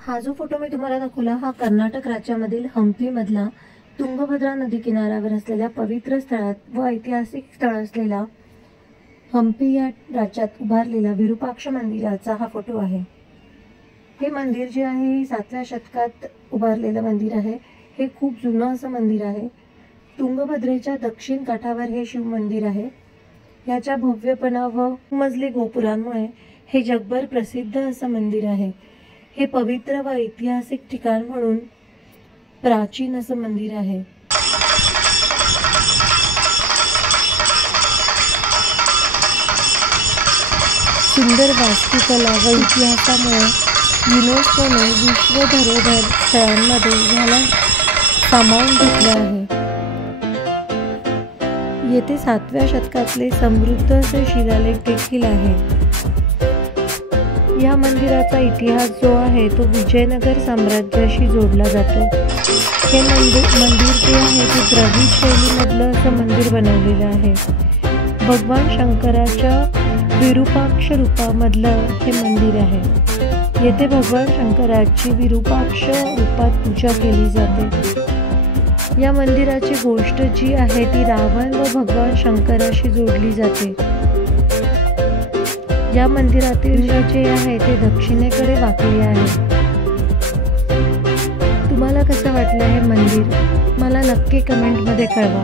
हा जो फोटो मी तुम्हाला दाखवला हा कर्नाटक राज्यामधील हंपी मधला तुंगभद्रा नदी किनाऱ्यावर असलेल्या पवित्र स्थळात व ऐतिहासिक स्थळ असलेला हंपी या राज्यात उभारलेला विरूपाक्ष मंदिराचा हा फोटो आहे। हे मंदिर जे आहे हे 7व्या शतकात उभारलेलं मंदिर आहे। हे खूप जुनं असं मंदिर आहे। तुंगभद्रेच्या दक्षिण काठावर हे शिव मंदिर आहे। याच्या भव्यपणा व मजली गोपुरांमुळे हे जगभर प्रसिद्ध असं मंदिर आहे। हे पवित्र व ऐतिहासिक ठिकाण म्हणून प्राचीन असं मंदिर आहे। सुंदर वास्तुकला व इतिहासामुळे युनेस्कोने विश्व धरोहर स्थळांमध्ये याला सामावून घेतले आहे। येथे 7व्या शतकातले समृद्ध असे शिलालेख देखील आहे। या मंदिराचा इतिहास जो आहे तो विजयनगर साम्राज्याशी जोडला जातो। हे मंदिर जे आहे ते द्रविड शैलीमधलं असं मंदिर बनवलेलं आहे। भगवान शंकराच्या विरूपाक्ष रूपामधलं हे मंदिर आहे। येथे भगवान शंकराची विरूपाक्ष रूपात पूजा केली जाते। या मंदिराची गोष्ट जी आहे ती रावण व भगवान शंकराशी जोडली जाते। या मंदिरातील जे आहे ते दक्षिणेकडे वाकले आहे। तुम्हाला कसं वाटलं हे मंदिर मला नक्की कमेंटमध्ये कळवा।